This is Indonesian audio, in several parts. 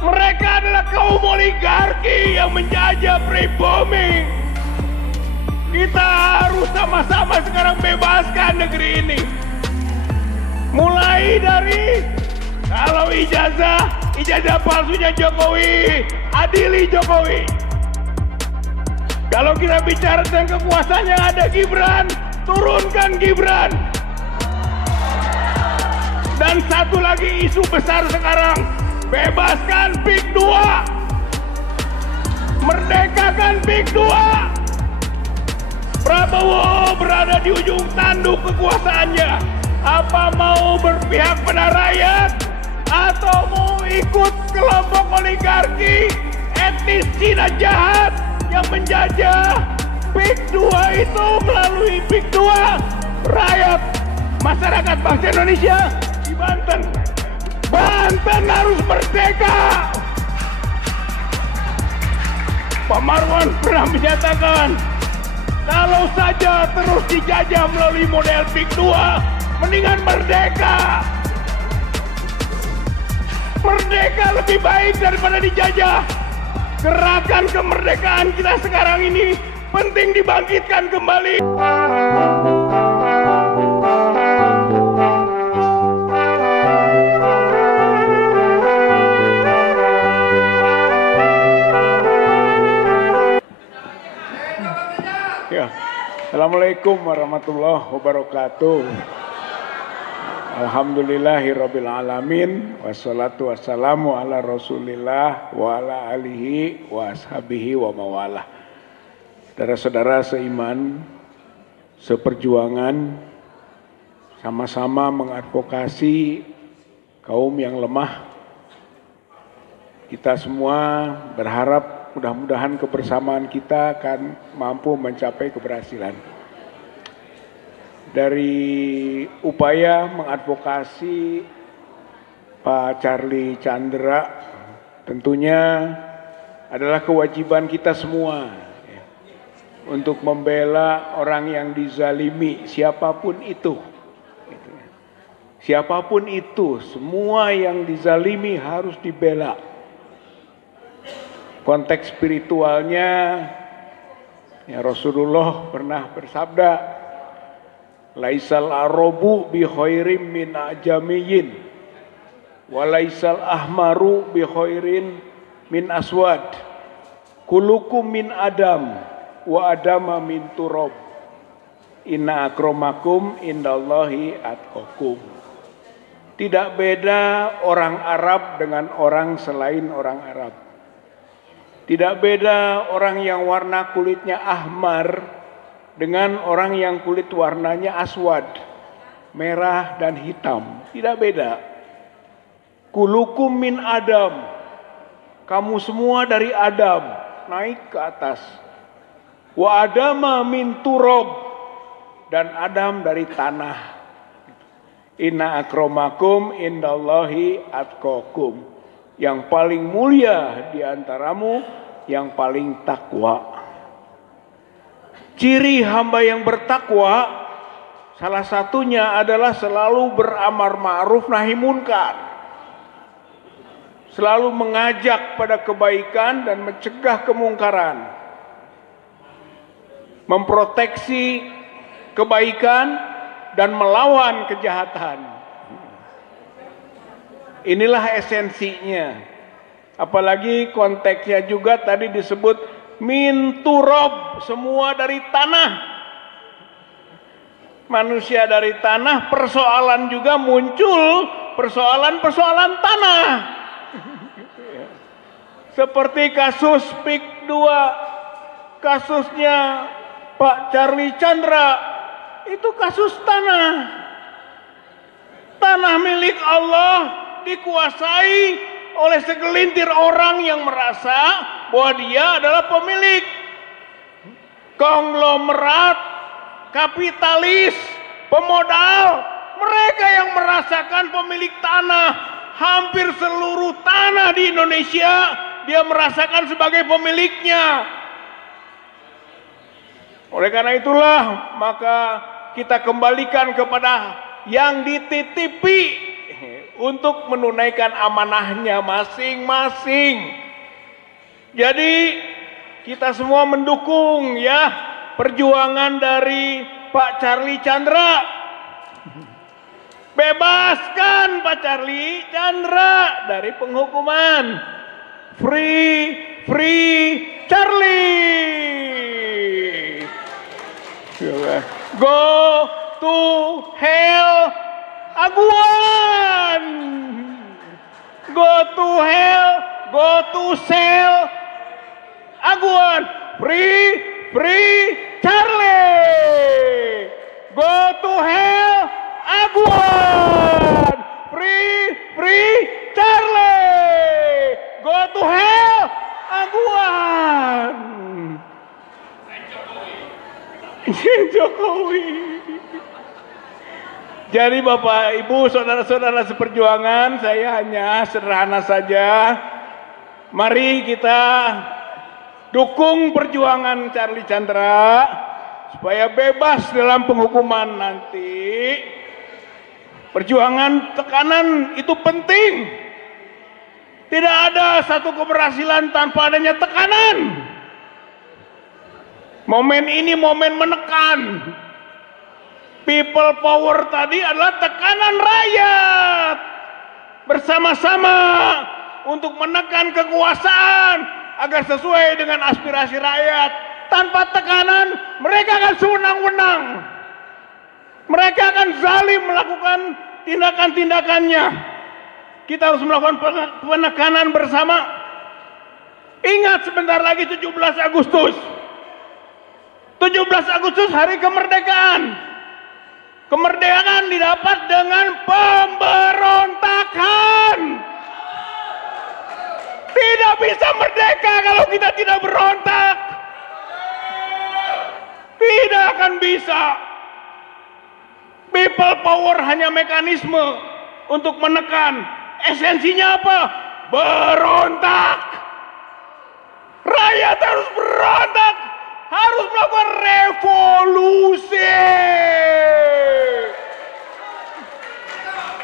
Mereka adalah kaum oligarki yang menjajah pribumi. Kita harus sama-sama sekarang bebaskan negeri ini. Mulai dari kalau ijazah palsunya Jokowi, adili Jokowi. Kalau kita bicara tentang kekuasaan yang ada Gibran, turunkan Gibran. Dan satu lagi isu besar sekarang, bebaskan PIK 2. Merdekakan PIK 2. Prabowo berada di ujung tanduk kekuasaannya. Apa mau berpihak pada rakyat atau mau ikut kelompok oligarki etnis Cina jahat yang menjajah PIK 2 itu? Melalui PIK 2 rakyat masyarakat bangsa Indonesia di Banten harus merdeka. Pak Marwan pernah menyatakan, kalau saja terus dijajah melalui model PIK 2, mendingan merdeka. Merdeka lebih baik daripada dijajah. Gerakan kemerdekaan kita sekarang ini penting dibangkitkan kembali. Ya, Assalamualaikum warahmatullahi wabarakatuh. Alhamdulillahirabbil alamin, wassalatu wassalamu ala Rasulillah wa ala alihi wa ashabihi wa mawalah. Saudara-saudara seiman, seperjuangan, sama-sama mengadvokasi kaum yang lemah. Kita semua berharap mudah-mudahan kebersamaan kita akan mampu mencapai keberhasilan. Dari upaya mengadvokasi Pak Charlie Chandra, tentunya adalah kewajiban kita semua untuk membela orang yang dizalimi, siapapun itu. Siapapun itu, semua yang dizalimi harus dibela. Konteks spiritualnya, ya Rasulullah pernah bersabda, laisal arabu bi khairim min ajamiyin wa laisal ahmaru bi khairin min aswad, kulukum min adam wa adama min turab, inna akramakum indallahi atqakum. Tidak beda orang Arab dengan orang selain orang Arab. Tidak beda orang yang warna kulitnya ahmar dengan orang yang kulit warnanya aswad, merah dan hitam. Tidak beda. Kulukum min Adam. Kamu semua dari Adam, naik ke atas. Wa Adama min turab. Dan Adam dari tanah. Inna akramakum indallahi atqakum. Yang paling mulia di antaramu, yang paling takwa. Ciri hamba yang bertakwa, salah satunya adalah selalu beramar ma'ruf nahi munkar. Selalu mengajak pada kebaikan dan mencegah kemungkaran. Memproteksi kebaikan dan melawan kejahatan. Inilah esensinya. Apalagi konteksnya juga tadi disebut min turab, semua dari tanah. Manusia dari tanah, persoalan juga muncul, persoalan tanah. Seperti kasus PIK 2, kasusnya Pak Charlie Chandra, itu kasus tanah. Tanah milik Allah dikuasai oleh segelintir orang yang merasa bahwa dia adalah pemilik. Konglomerat, kapitalis, pemodal, mereka yang merasakan pemilik tanah. Hampir seluruh tanah di Indonesia dia merasakan sebagai pemiliknya. Oleh karena itulah maka kita kembalikan kepada yang dititipi untuk menunaikan amanahnya masing-masing. Jadi kita semua mendukung ya perjuangan dari Pak Charlie Chandra. Bebaskan Pak Charlie Chandra dari penghukuman. Free Charlie. Go to hell Aguan. Go to hell, go to cell Aguan. Free Charlie. Go to hell Aguan. Free Charlie. Go to hell Aguan. Jokowi. Jadi Bapak, Ibu, saudara-saudara seperjuangan, saya hanya sederhana saja. Mari kita dukung perjuangan Charlie Chandra supaya bebas dalam penghukuman nanti. Perjuangan tekanan itu penting. Tidak ada satu keberhasilan tanpa adanya tekanan. Momen ini momen menekan. People power tadi adalah tekanan rakyat. Bersama-sama untuk menekan kekuasaan agar sesuai dengan aspirasi rakyat. Tanpa tekanan, mereka akan sewenang-wenang. Mereka akan zalim melakukan tindakan-tindakannya. Kita harus melakukan penekanan bersama. Ingat sebentar lagi 17 Agustus. 17 Agustus hari kemerdekaan. Kemerdekaan didapat dengan pemberontakan. Tidak bisa merdeka kalau kita tidak berontak. Tidak akan bisa. People power hanya mekanisme untuk menekan. Esensinya apa? Berontak. Rakyat harus berontak. Harus melakukan revolusi.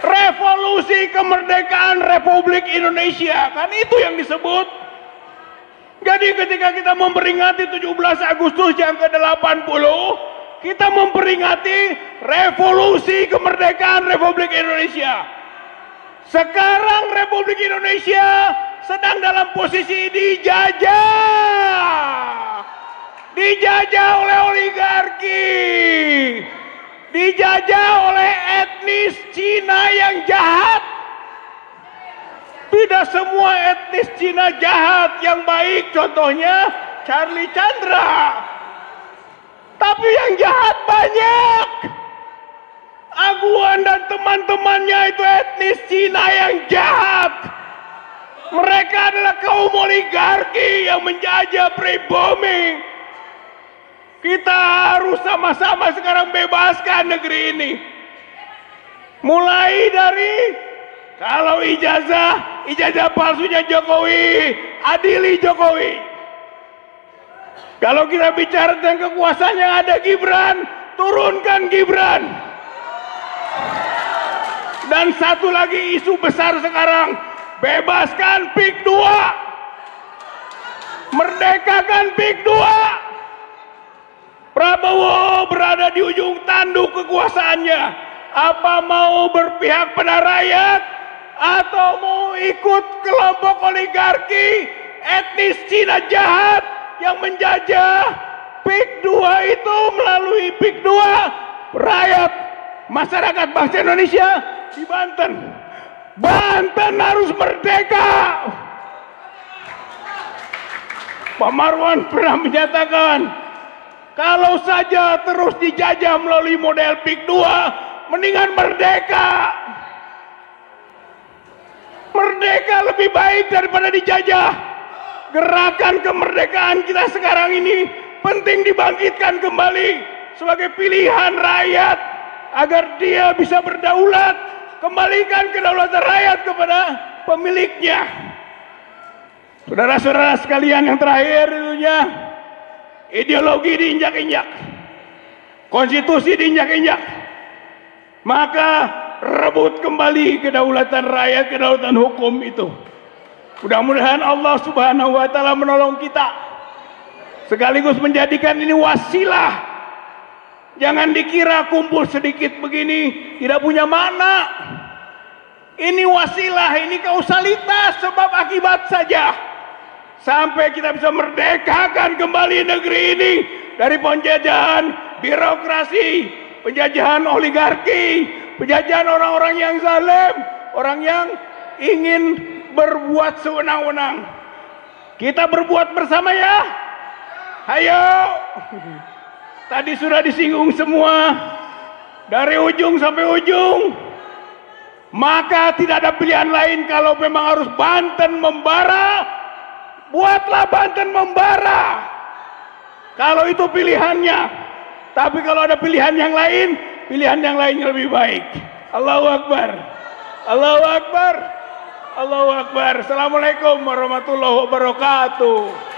Revolusi kemerdekaan Republik Indonesia. Kan itu yang disebut. Jadi ketika kita memperingati 17 Agustus yang ke-80, kita memperingati revolusi kemerdekaan Republik Indonesia. Sekarang Republik Indonesia sedang dalam posisi dijajah. Dijajah oleh oligarki. Dijajah oleh etnis Cina yang jahat. Tidak semua etnis Cina jahat yang baik, contohnya Charlie Chandra. Tapi yang jahat banyak. Aguan dan teman-temannya itu etnis Cina yang jahat. Mereka adalah kaum oligarki yang menjajah pribumi. Kita harus sama-sama sekarang bebaskan negeri ini. Mulai dari kalau ijazah palsunya Jokowi, adili Jokowi. Kalau kita bicara tentang kekuasaan yang ada Gibran, turunkan Gibran. Dan satu lagi isu besar sekarang, bebaskan PIK 2. Merdekakan PIK 2. Prabowo berada di ujung tanduk kekuasaannya. Apa mau berpihak pada rakyat atau mau ikut kelompok oligarki etnis Cina jahat yang menjajah PIK 2 itu? Melalui PIK 2 rakyat masyarakat bangsa Indonesia di Banten harus merdeka. Pak Marwan pernah menyatakan, kalau saja terus dijajah melalui model PIK 2, mendingan merdeka. Merdeka lebih baik daripada dijajah. Gerakan kemerdekaan kita sekarang ini penting dibangkitkan kembali sebagai pilihan rakyat agar dia bisa berdaulat. Kembalikan kedaulatan rakyat kepada pemiliknya. Saudara-saudara sekalian, yang terakhir tentunya ideologi diinjak-injak, konstitusi diinjak-injak, maka rebut kembali kedaulatan rakyat, kedaulatan hukum itu. Mudah-mudahan Allah Subhanahu wa Ta'ala menolong kita, sekaligus menjadikan ini wasilah. Jangan dikira kumpul sedikit begini tidak punya makna. Ini wasilah, ini kausalitas, sebab akibat saja, sampai kita bisa merdekakan kembali negeri ini dari penjajahan birokrasi, penjajahan oligarki, penjajahan orang-orang yang zalim, orang yang ingin berbuat sewenang-wenang. Kita berbuat bersama ya. Ayo. Tadi sudah disinggung semua, dari ujung sampai ujung. Maka tidak ada pilihan lain kalau memang harus Banten membara, buatlah Banten membara. Kalau itu pilihannya. Tapi kalau ada pilihan yang lain lebih baik. Allahu Akbar. Allahu Akbar. Allahu Akbar. Assalamualaikum warahmatullahi wabarakatuh.